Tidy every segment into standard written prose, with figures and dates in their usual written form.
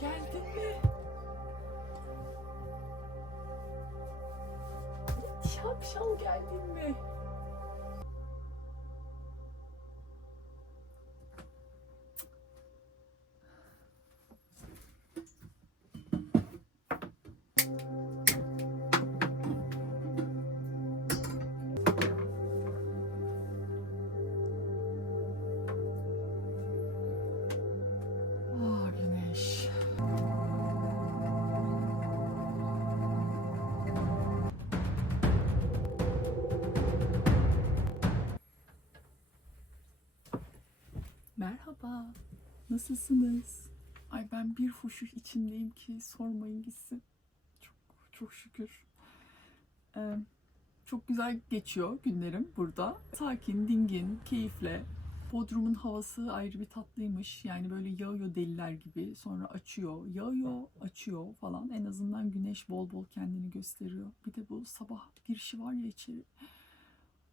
Geldin mi? Şapşal geldin mi? Ah Güneş. Merhaba. Nasılsınız? Ay ben bir huşu içindeyim ki sormayın gitsin. Çok çok şükür. Ee, Çok güzel geçiyor günlerim burada. Sakin, dingin, keyifle. Bodrum'un havası ayrı bir tatlıymış. Yani böyle yağıyor deliler gibi. Sonra açıyor, yağıyor, açıyor falan. En azından güneş bol bol kendini gösteriyor. Bir de bu sabah girişi var ya içeri.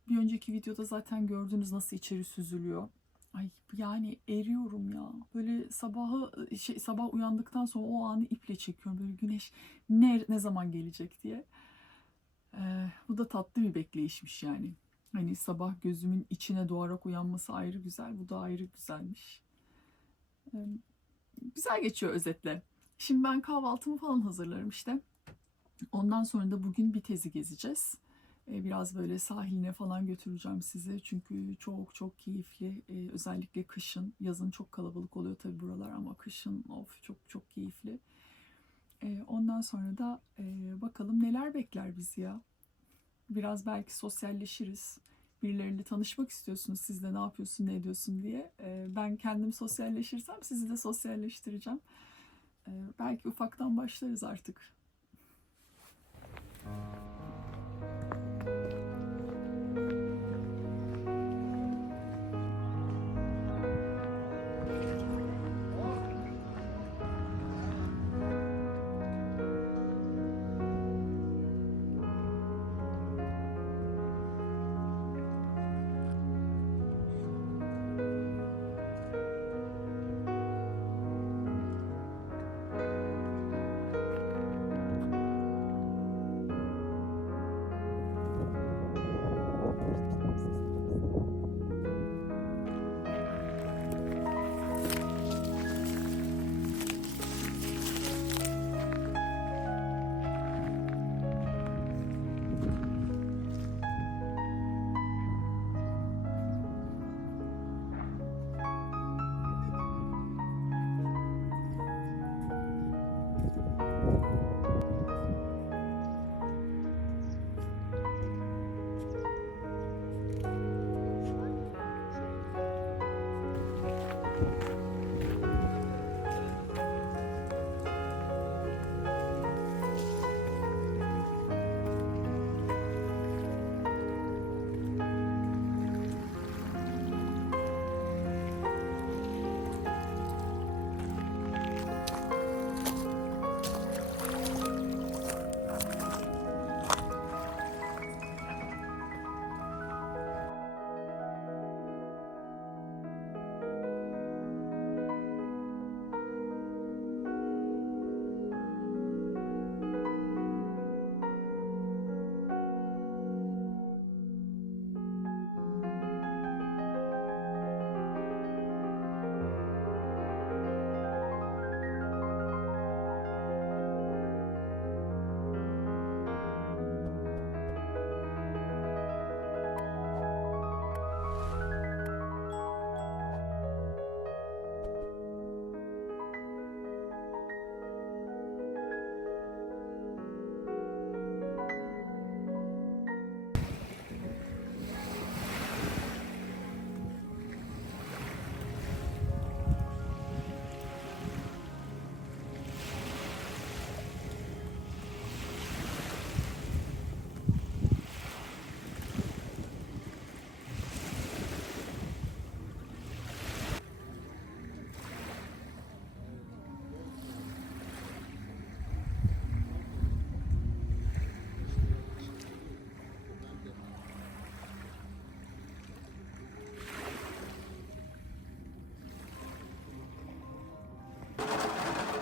Bir önceki videoda zaten gördünüz nasıl içeri süzülüyor. Ay yani eriyorum ya. Böyle sabah uyandıktan sonra o anı iple çekiyorum. Böyle güneş ne zaman gelecek diye. Bu da tatlı bir bekleyişmiş yani. Hani sabah gözümün içine doğarak uyanması ayrı güzel, bu da ayrı güzelmiş. Ee, Güzel geçiyor özetle. Şimdi ben kahvaltımı falan hazırlarım işte. Ondan sonra da bugün bir tezi gezeceğiz. Biraz böyle sahiline falan götüreceğim sizi. Çünkü çok çok keyifli. Özellikle kışın. Yazın çok kalabalık oluyor tabii buralar ama kışın of çok çok keyifli. Ondan sonra da bakalım neler bekler bizi ya. Biraz belki sosyalleşiriz. Birileriyle tanışmak istiyorsunuz. Siz de ne yapıyorsun, ne ediyorsun diye. Ben kendim sosyalleşirsem sizi de sosyalleştireceğim. Belki ufaktan başlarız artık.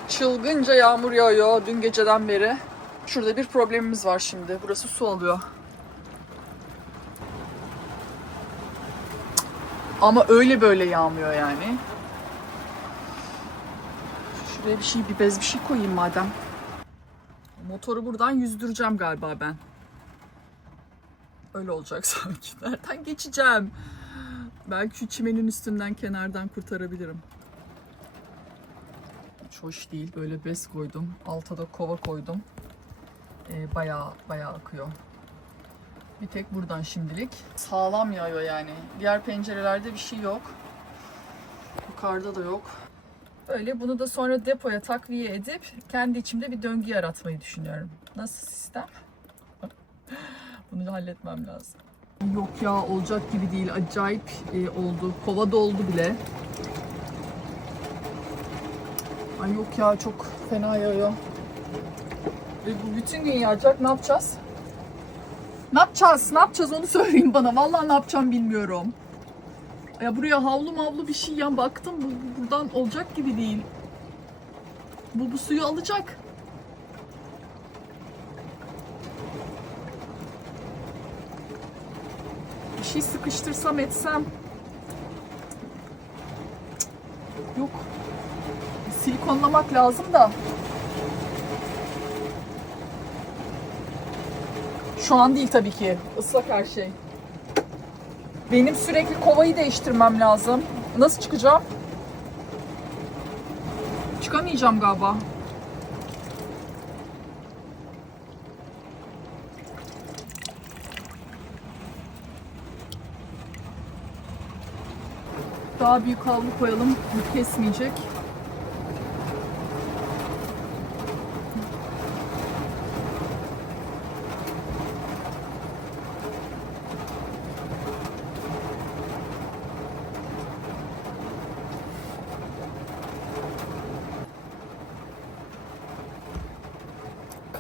Çılgınca yağmur yağıyor dün geceden beri. Şurada bir problemimiz var şimdi. Burası su alıyor. Ama öyle böyle yağmıyor yani. Şuraya bir bez bir şey koyayım madem. Motoru buradan yüzdüreceğim galiba ben. Öyle olacak sanki. Nereden geçeceğim? Belki şu çimenin üstünden kenardan kurtarabilirim. Hiç hoş değil. Böyle bez koydum. Alta da kova koydum. Bayağı akıyor. Bir tek buradan şimdilik. Sağlam yağıyor yani. Diğer pencerelerde bir şey yok. Yukarıda da yok. Böyle bunu da sonra depoya takviye edip kendi içimde bir döngü yaratmayı düşünüyorum. Nasıl sistem? Bunu da halletmem lazım. Yok ya, olacak gibi değil. Acayip oldu. Kova doldu bile. Ay yok ya, çok fena yağıyor. Ve bu bütün gün yağacak. Ne yapacağız? Ne yapacağız? Ne yapacağız onu söyleyin bana. Vallahi ne yapacağım bilmiyorum. Ya buraya havlu bir şey ya, baktım buradan olacak gibi değil. Bu suyu alacak. Bir şey sıkıştırsam etsem. Yok. Silikonlamak lazım da. Şu an değil tabii ki. Islak her şey. Benim sürekli kovayı değiştirmem lazım. Nasıl çıkacağım? Çıkamayacağım galiba. Daha büyük havlu koyalım. Bu kesmeyecek.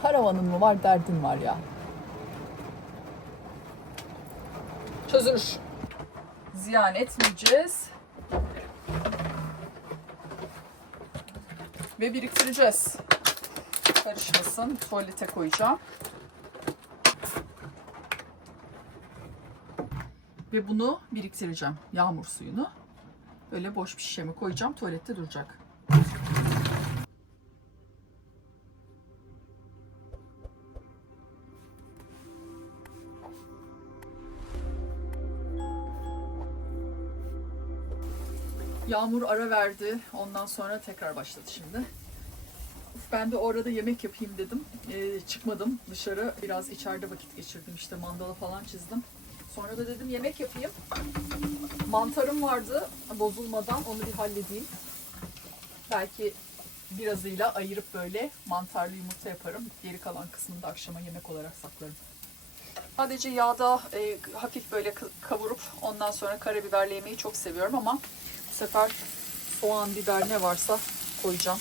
Karavanın mı var, derdin var ya. Çözülür. Ziyan etmeyeceğiz. Ve biriktireceğiz. Karışmasın. Tuvalete koyacağım. Ve bunu biriktireceğim. Yağmur suyunu. Böyle boş bir şişeme koyacağım. Tuvalette duracak. Yağmur ara verdi. Ondan sonra tekrar başladı şimdi. Ben de orada yemek yapayım dedim. Çıkmadım dışarı. Biraz içeride vakit geçirdim. İşte mandala falan çizdim. Sonra da dedim yemek yapayım. Mantarım vardı. Bozulmadan onu bir halledeyim. Belki birazıyla ayırıp böyle mantarlı yumurta yaparım. Geri kalan kısmını da akşama yemek olarak saklarım. Sadece yağda hafif böyle kavurup ondan sonra karabiberle yemeyi çok seviyorum ama bu sefer soğan, biber ne varsa koyacağım.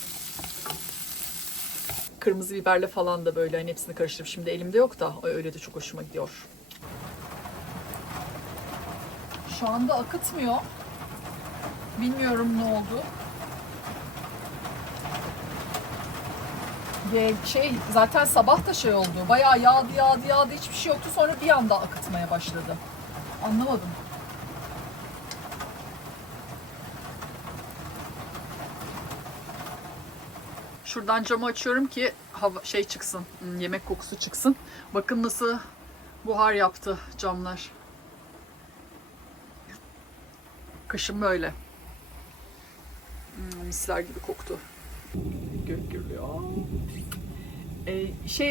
Kırmızı biberle falan da böyle hani hepsini karıştırıp, şimdi elimde yok da öyle de çok hoşuma gidiyor. Şu anda akıtmıyor. Bilmiyorum ne oldu. Zaten sabah da şey oldu. Bayağı yağdı hiçbir şey yoktu. Sonra bir anda akıtmaya başladı. Anlamadım. Şuradan camı açıyorum ki hava çıksın. Yemek kokusu çıksın. Bakın nasıl buhar yaptı camlar. Kışın böyle. Misler gibi koktu. Gök gürlüyor.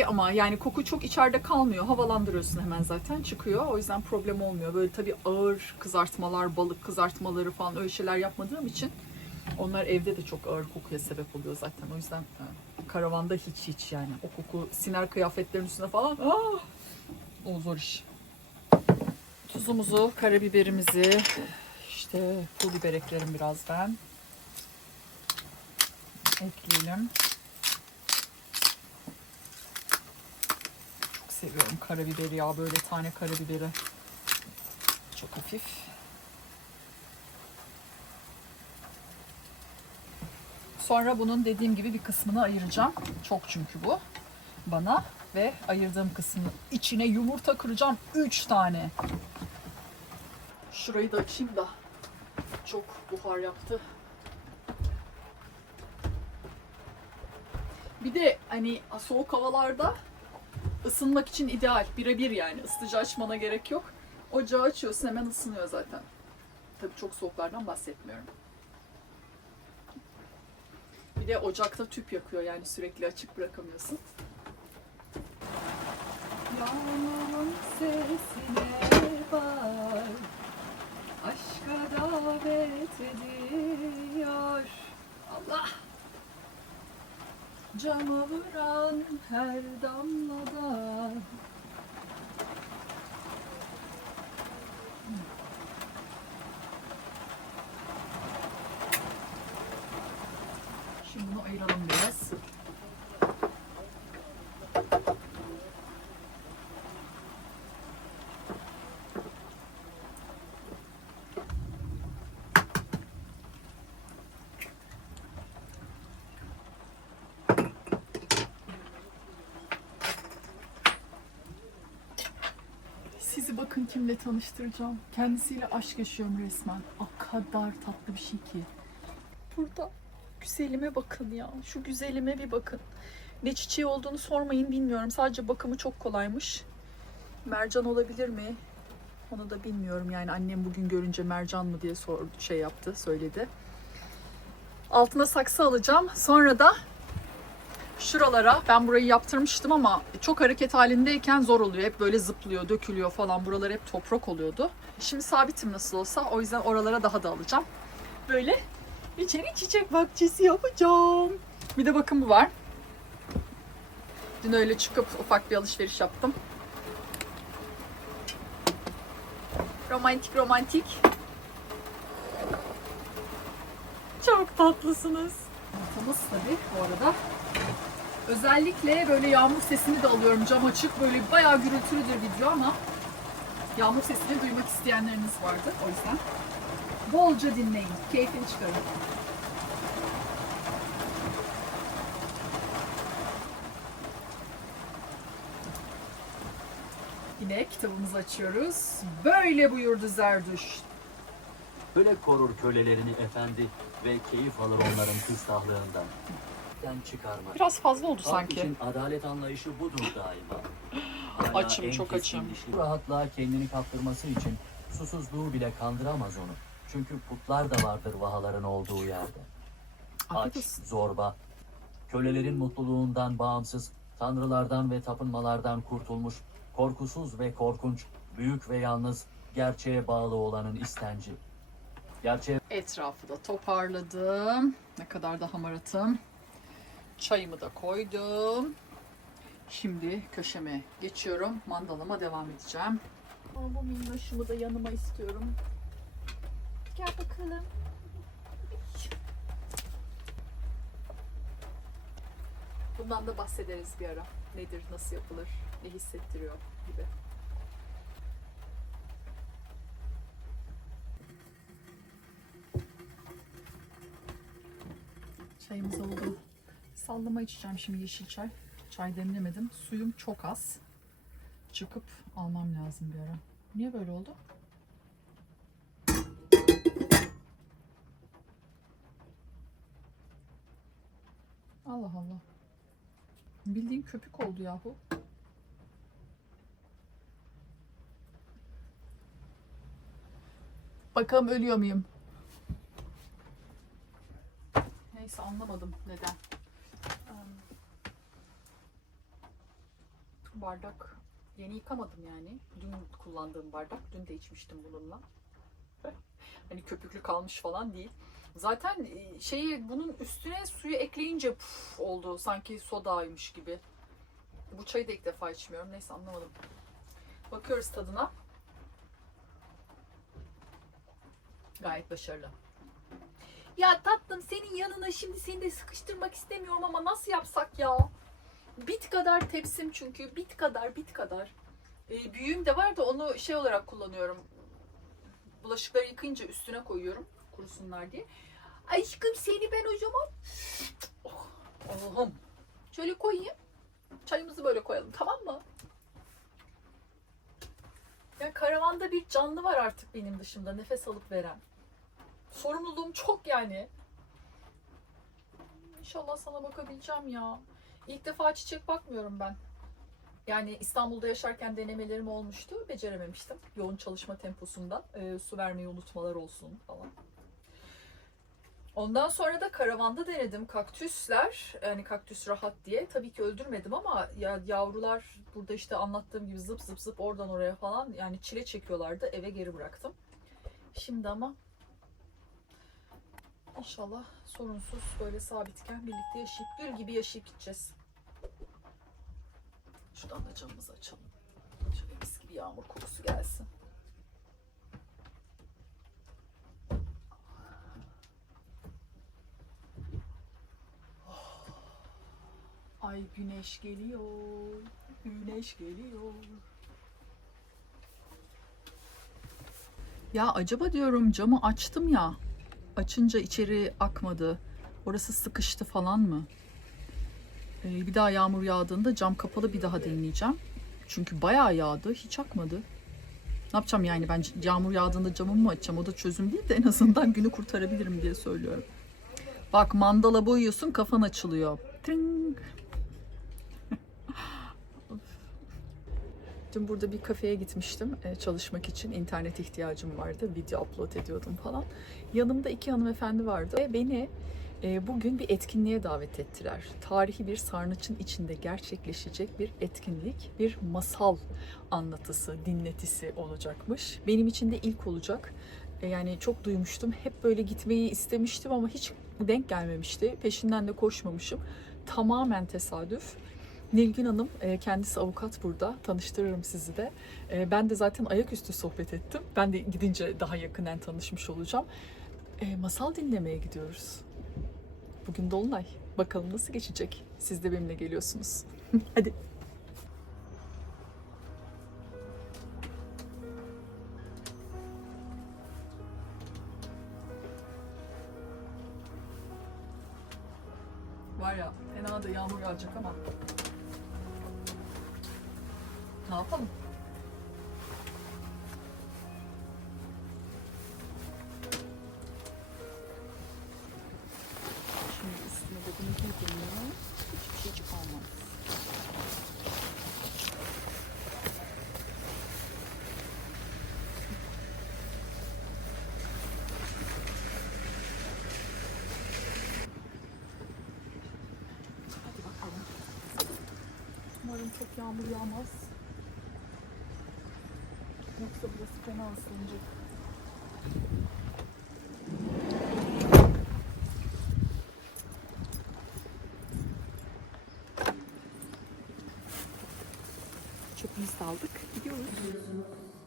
Ama yani koku çok içeride kalmıyor. Havalandırıyorsun hemen, zaten çıkıyor. O yüzden problem olmuyor. Böyle tabii ağır kızartmalar, balık kızartmaları falan öyle şeyler yapmadığım için onlar evde de çok ağır kokuya sebep oluyor zaten. O yüzden karavanda hiç yani. O koku siner kıyafetlerin üstüne falan. O zor iş. Tuzumuzu, karabiberimizi, işte pul biber eklerim birazdan. Ekleyelim. Çok seviyorum karabiberi ya, böyle tane karabiberi. Çok hafif. Sonra bunun dediğim gibi bir kısmını ayıracağım. Çok çünkü bu bana. Ve ayırdığım kısmın içine yumurta kıracağım. 3 tane. Şurayı da açayım da. Çok buhar yaptı. Bir de hani soğuk havalarda ısınmak için ideal. Birebir yani. Isıtıcı açmana gerek yok. Ocağı açıyorsun hemen ısınıyor zaten. Tabii çok soğuklardan bahsetmiyorum. Bir de ocakta tüp yakıyor yani sürekli açık bırakamıyorsun. Yağmurun sesine bak, aşka davet ediyor. Allah! Cama vuran her damlada. Şimdi bunu ayıralım biraz. Sizi bakın kimle tanıştıracağım. Kendisiyle aşk yaşıyorum resmen. O kadar tatlı bir şey ki. Burada güzelime bakın ya. Şu güzelime bir bakın. Ne çiçeği olduğunu sormayın, bilmiyorum. Sadece bakımı çok kolaymış. Mercan olabilir mi? Onu da bilmiyorum. Yani annem bugün görünce mercan mı diye söyledi. Altına saksı alacağım. Sonra da şuralara, ben burayı yaptırmıştım ama çok hareket halindeyken zor oluyor. Hep böyle zıplıyor, dökülüyor falan. Buralar hep toprak oluyordu. Şimdi sabitim nasıl olsa, o yüzden oralara daha da alacağım. Böyle içeri çiçek bahçesi yapacağım. Bir de bakın bu var. Dün öyle çıkıp ufak bir alışveriş yaptım. Romantik romantik. Çok tatlısınız. Ortamız tabii bu arada. Özellikle böyle yağmur sesini de alıyorum. Cam açık, böyle bayağı gürültülüdür video ama yağmur sesini duymak isteyenleriniz vardır. O yüzden bolca dinleyin. Keyfini çıkarın. Yine kitabımızı açıyoruz. Böyle buyurdu Zerdüşt. Köle korur kölelerini efendi ve keyif alır onların küstahlığından. Çıkarmak. Biraz fazla oldu Halk sanki. için adalet anlayışı budur daima. Açım, en çok keskin açım. dişli. Bu rahatlığa kendini kaptırması için susuzluğu bile kandıramaz onu. Çünkü putlar da vardır vahaların olduğu yerde. Aç, zorba, kölelerin mutluluğundan bağımsız, tanrılardan ve tapınmalardan kurtulmuş, korkusuz ve korkunç, büyük ve yalnız, gerçeğe bağlı olanın istenci. Etrafı da toparladım. Ne kadar da hamaratım. Çayımı da koydum. Şimdi köşeme geçiyorum. Mandalıma devam edeceğim. Bu minnoşumu da yanıma istiyorum. Gel bakalım. Bundan da bahsederiz bir ara. Nedir, nasıl yapılır, ne hissettiriyor gibi. Çayımız oldu. Sallama içeceğim şimdi, yeşil çay. Çay demlemedim. Suyum çok az. Çıkıp almam lazım bir ara. Niye böyle oldu? Allah Allah. Bildiğin köpük oldu yahu. Bakalım ölüyor muyum? Neyse, anlamadım neden. Bardak yeni yıkamadım yani. Dün kullandığım bardak. Dün de içmiştim bununla. Hani köpüklü kalmış falan değil. Zaten bunun üstüne suyu ekleyince oldu. Sanki sodaymış gibi. Bu çayı da ilk defa içmiyorum. Neyse, anlamadım. Bakıyoruz tadına. Gayet başarılı. Ya tatlım, senin yanına şimdi seni de sıkıştırmak istemiyorum ama nasıl yapsak ya? Bit kadar tepsim çünkü. Bit kadar. Büyüğüm de var da onu olarak kullanıyorum. Bulaşıkları yıkayınca üstüne koyuyorum kurusunlar diye. Aşkım seni ben o zaman... Oh, Allah'ım. Şöyle koyayım. Çayımızı böyle koyalım, tamam mı? Ya karavanda bir canlı var artık benim dışımda, nefes alıp veren. Sorumluluğum çok yani. İnşallah sana bakabileceğim ya. İlk defa çiçek bakmıyorum ben. Yani İstanbul'da yaşarken denemelerim olmuştu. Becerememiştim. Yoğun çalışma temposundan. Su vermeyi unutmalar olsun falan. Ondan sonra da karavanda denedim kaktüsler. Yani kaktüs rahat diye. Tabii ki öldürmedim ama ya yavrular burada işte anlattığım gibi zıp zıp zıp oradan oraya falan yani çile çekiyorlardı. Eve geri bıraktım. Şimdi ama İnşallah sorunsuz böyle sabitken birlikte yaşayıp gül gibi yaşayıp gideceğiz. Şuradan da camımızı açalım. Şöyle mis gibi yağmur kokusu gelsin. Ay güneş geliyor. Güneş geliyor. Ya acaba diyorum camı açtım ya. Açınca içeri akmadı. Orası sıkıştı falan mı? Bir daha yağmur yağdığında cam kapalı bir daha deneyeceğim. Çünkü bayağı yağdı, hiç akmadı. Ne yapacağım yani ben yağmur yağdığında camımı mı açacağım? O da çözüm değil de en azından günü kurtarabilirim diye söylüyorum. Bak mandala boyuyorsun kafan açılıyor. Tring. Dün burada bir kafeye gitmiştim çalışmak için. İnternet ihtiyacım vardı. Video upload ediyordum falan. Yanımda 2 hanımefendi vardı ve beni bugün bir etkinliğe davet ettiler. Tarihi bir sarnıçın içinde gerçekleşecek bir etkinlik, bir masal anlatısı, dinletisi olacakmış. Benim için de ilk olacak. Yani çok duymuştum. Hep böyle gitmeyi istemiştim ama hiç denk gelmemişti. Peşinden de koşmamışım. Tamamen tesadüf. Nilgün Hanım, kendisi avukat burada. Tanıştırırım sizi de. Ben de zaten ayaküstü sohbet ettim. Ben de gidince daha yakından tanışmış olacağım. Masal dinlemeye gidiyoruz. Bugün Dolunay. Bakalım nasıl geçecek? Siz de benimle geliyorsunuz. Hadi. Var ya, fena da yağmur yağacak ama. Ne yapalım? Şimdi üstüne de bunu giydim ya. Hiçbir şey çıkarmaz. Hadi bakalım. Umarım çok yağmur yağmaz. Yoksa burası fena ıslanacak. Çöpümüzü de aldık. Gidiyoruz.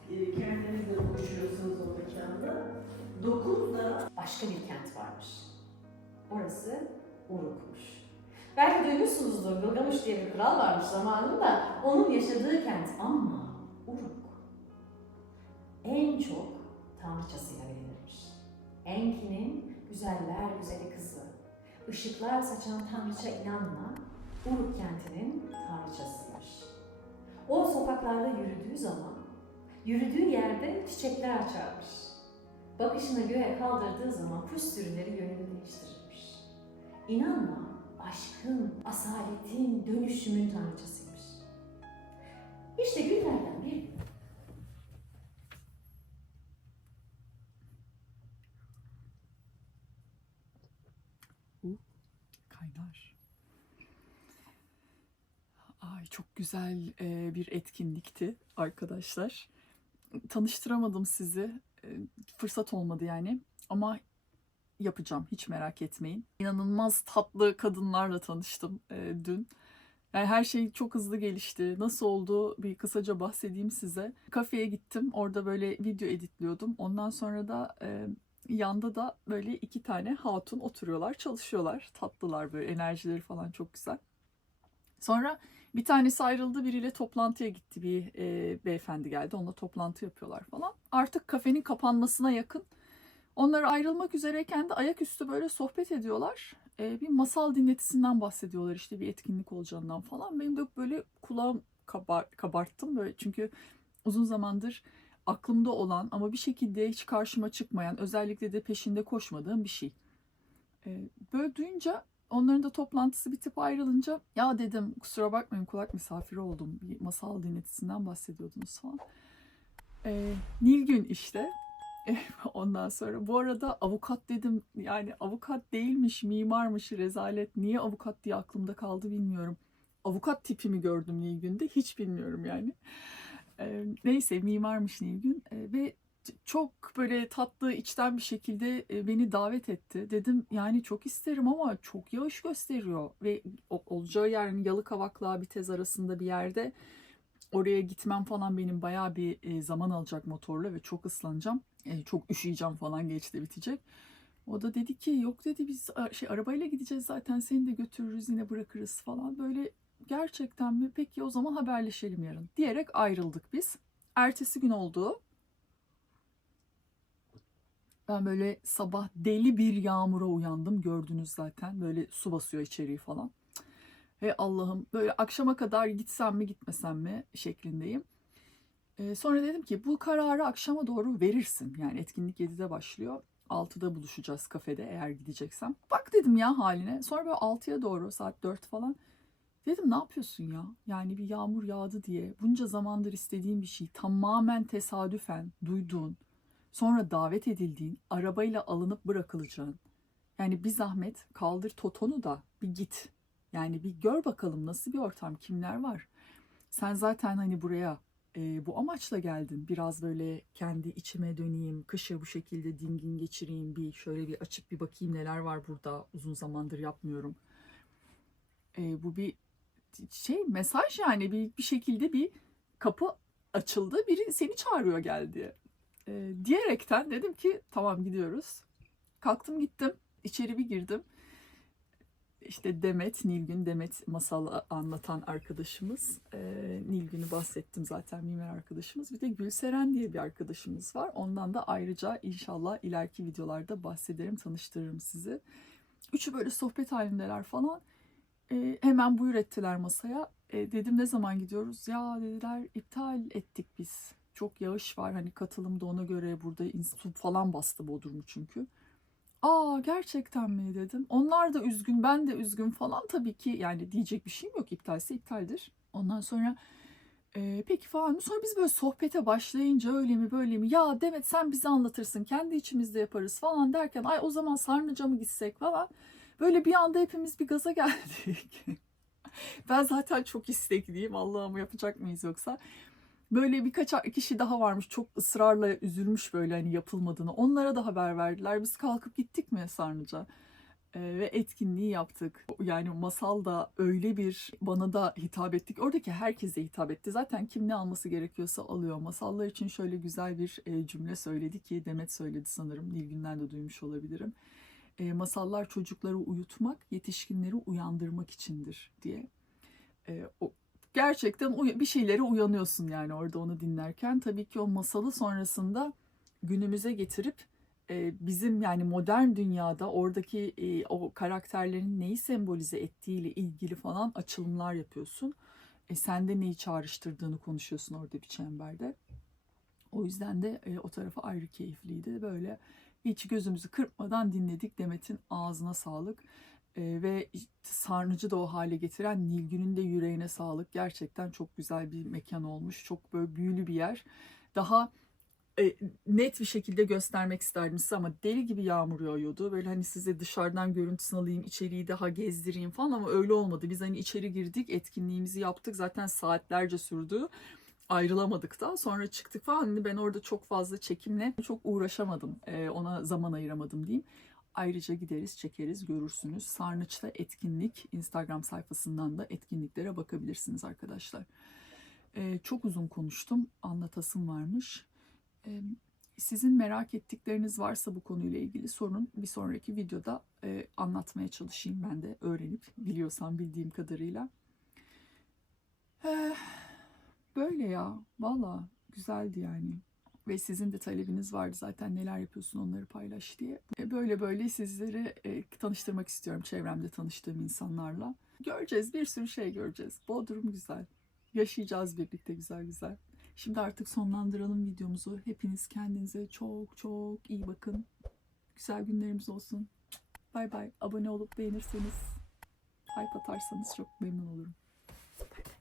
Kendinizle buluşuyorsunuz o mekanda. 9'da Başka bir kent varmış. Orası Uruk'muş. Belki duymuşsunuzdur, Gılgamış diye bir kral varmış zamanında. Onun yaşadığı kent ama Uruk en çok tanrıçasıyla bilinirmiş. Enki'nin güzeller güzeli kızı. Işıklar saçan tanrıça İnanna, Uruk kentinin tanrıçasıymış. O sokaklarda yürüdüğü zaman, yürüdüğü yerde çiçekler açarmış. Bakışını göğe kaldırdığı zaman kuş sürüleri yönünü değiştirirmiş. İnanma, aşkın, asaletin, dönüşümün tanrıçasıymış. İşte günlerden bir gün Kaynar. Ay çok güzel bir etkinlikti arkadaşlar. Tanıştıramadım sizi. Fırsat olmadı yani. Ama yapacağım. Hiç merak etmeyin. İnanılmaz tatlı kadınlarla tanıştım dün. Yani her şey çok hızlı gelişti. Nasıl oldu bir kısaca bahsedeyim size. Kafeye gittim. Orada böyle video editliyordum. Ondan sonra da yanda da böyle 2 tane hatun oturuyorlar, çalışıyorlar. Tatlılar böyle, enerjileri falan çok güzel. Sonra bir tanesi ayrıldı, biriyle toplantıya gitti. Bir beyefendi geldi, onunla toplantı yapıyorlar falan. Artık kafenin kapanmasına yakın. Onlar ayrılmak üzereyken de ayaküstü böyle sohbet ediyorlar. Bir masal dinletisinden bahsediyorlar, işte bir etkinlik olacağından falan. Benim de böyle kulağım kabarttım böyle, çünkü uzun zamandır aklımda olan ama bir şekilde hiç karşıma çıkmayan, özellikle de peşinde koşmadığım bir şey. Böyle duyunca, onların da toplantısı bitip ayrılınca, ya dedim kusura bakmayın, kulak misafiri oldum, bir masal dinletisinden bahsediyordunuz falan. Nilgün işte. Ondan sonra bu arada avukat dedim, yani avukat değilmiş, mimarmış, rezalet. Niye avukat diye aklımda kaldı bilmiyorum. Avukat tipimi gördüm Nilgün'de, hiç bilmiyorum yani. Neyse, mimarmış Nilgün. Ve çok böyle tatlı, içten bir şekilde beni davet etti. Dedim yani çok isterim ama çok yağış gösteriyor ve olacağı yer yani Yalıkavak'la Bitez arasında bir yerde. Oraya gitmem falan benim bayağı bir zaman alacak motorla ve çok ıslanacağım. Çok üşüyeceğim falan, geç de bitecek. O da dedi ki yok dedi, biz arabayla gideceğiz zaten, seni de götürürüz yine, bırakırız falan. Böyle gerçekten mi? Peki o zaman haberleşelim yarın diyerek ayrıldık biz. Ertesi gün oldu. Ben böyle sabah deli bir yağmura uyandım, gördünüz zaten, böyle su basıyor içeriği falan. Ve Allah'ım, böyle akşama kadar gitsem mi gitmesem mi şeklindeyim. Sonra dedim ki bu kararı akşama doğru verirsin. Yani etkinlik 7'de başlıyor. 6'da buluşacağız kafede eğer gideceksem. Bak dedim ya haline. Sonra böyle 6'ya doğru, saat 4 falan. Dedim ne yapıyorsun ya? Yani bir yağmur yağdı diye bunca zamandır istediğin bir şey, tamamen tesadüfen duyduğun, sonra davet edildiğin, arabayla alınıp bırakılacağın. Yani bir zahmet kaldır totonu da bir git. Yani bir gör bakalım nasıl bir ortam, kimler var. Sen zaten hani buraya bu amaçla geldin. Biraz böyle kendi içime döneyim, kışı bu şekilde dingin geçireyim, bir şöyle bir açıp bir bakayım neler var burada. Uzun zamandır yapmıyorum. Bu bir mesaj yani, bir şekilde bir kapı açıldı, biri seni çağırıyor gel diye. Diyerekten dedim ki tamam gidiyoruz. Kalktım gittim, içeri bir girdim. İşte Demet, Nilgün, Demet masalı anlatan arkadaşımız. Nilgün'ü bahsettim zaten, mimar arkadaşımız. Bir de Gülseren diye bir arkadaşımız var. Ondan da ayrıca inşallah ileriki videolarda bahsederim, tanıştırırım sizi. Üçü böyle sohbet halindeler falan. Hemen buyur ettiler masaya. Dedim ne zaman gidiyoruz? Ya dediler iptal ettik biz. Çok yağış var, hani katılım da ona göre, burada su falan bastı Bodrum'u çünkü. Aa gerçekten mi dedim. Onlar da üzgün, ben de üzgün falan, tabii ki yani diyecek bir şeyim yok, iptalse iptaldir. Ondan sonra peki falan. Sonra biz böyle sohbete başlayınca öyle mi böyle mi, ya Demet sen bize anlatırsın, kendi içimizde yaparız falan derken, ay o zaman Sarnıca mı gitsek falan. Böyle bir anda hepimiz bir gaza geldik. Ben zaten çok istekliyim, Allah'ım yapacak mıyız yoksa. Böyle birkaç kişi daha varmış, çok ısrarla üzülmüş böyle hani yapılmadığını. Onlara da haber verdiler. Biz kalkıp gittik mi Sarnıca? Ve etkinliği yaptık. Yani masal da öyle bir bana da hitap ettik. Oradaki herkese hitap etti. Zaten kim ne alması gerekiyorsa alıyor. Masallar için şöyle güzel bir cümle söyledi ki, Demet söyledi sanırım. Nilgün'den de duymuş olabilirim. Masallar çocukları uyutmak, yetişkinleri uyandırmak içindir diye. O gerçekten bir şeylere uyanıyorsun yani orada onu dinlerken. Tabii ki o masalı sonrasında günümüze getirip bizim yani modern dünyada oradaki o karakterlerin neyi sembolize ettiğiyle ilgili falan açılımlar yapıyorsun. Sende neyi çağrıştırdığını konuşuyorsun orada bir çemberde. O yüzden de o tarafı ayrı keyifliydi. Böyle hiç gözümüzü kırpmadan dinledik. Demet'in ağzına sağlık. Ve Sarnıcı da o hale getiren Nilgün'ün de yüreğine sağlık. Gerçekten çok güzel bir mekan olmuş. Çok böyle büyülü bir yer. Daha net bir şekilde göstermek isterdim size ama deli gibi yağmur yağıyordu. Böyle hani size dışarıdan görüntüsünü alayım, içeriği daha gezdireyim falan, ama öyle olmadı. Biz hani içeri girdik, etkinliğimizi yaptık. Zaten saatlerce sürdü. Ayrılamadık da. Sonra çıktık falan. Hani ben orada çok fazla çekimle çok uğraşamadım. Ona zaman ayıramadım diyeyim. Ayrıca gideriz, çekeriz, görürsünüz. Sarnıç'ta etkinlik, Instagram sayfasından da etkinliklere bakabilirsiniz arkadaşlar. Çok uzun konuştum, anlatasım varmış. Sizin merak ettikleriniz varsa bu konuyla ilgili sorun. Bir sonraki videoda anlatmaya çalışayım ben de, öğrenip biliyorsam bildiğim kadarıyla. Böyle ya, valla güzeldi yani. Ve sizin de talebiniz vardı zaten, neler yapıyorsun onları paylaş diye. Böyle böyle sizleri tanıştırmak istiyorum çevremde tanıştığım insanlarla. Göreceğiz, bir sürü şey göreceğiz. Bodrum güzel. Yaşayacağız birlikte güzel güzel. Şimdi artık sonlandıralım videomuzu. Hepiniz kendinize çok çok iyi bakın. Güzel günlerimiz olsun. Bay bay. Abone olup beğenirseniz, hype atarsanız çok memnun olurum. Bay bay.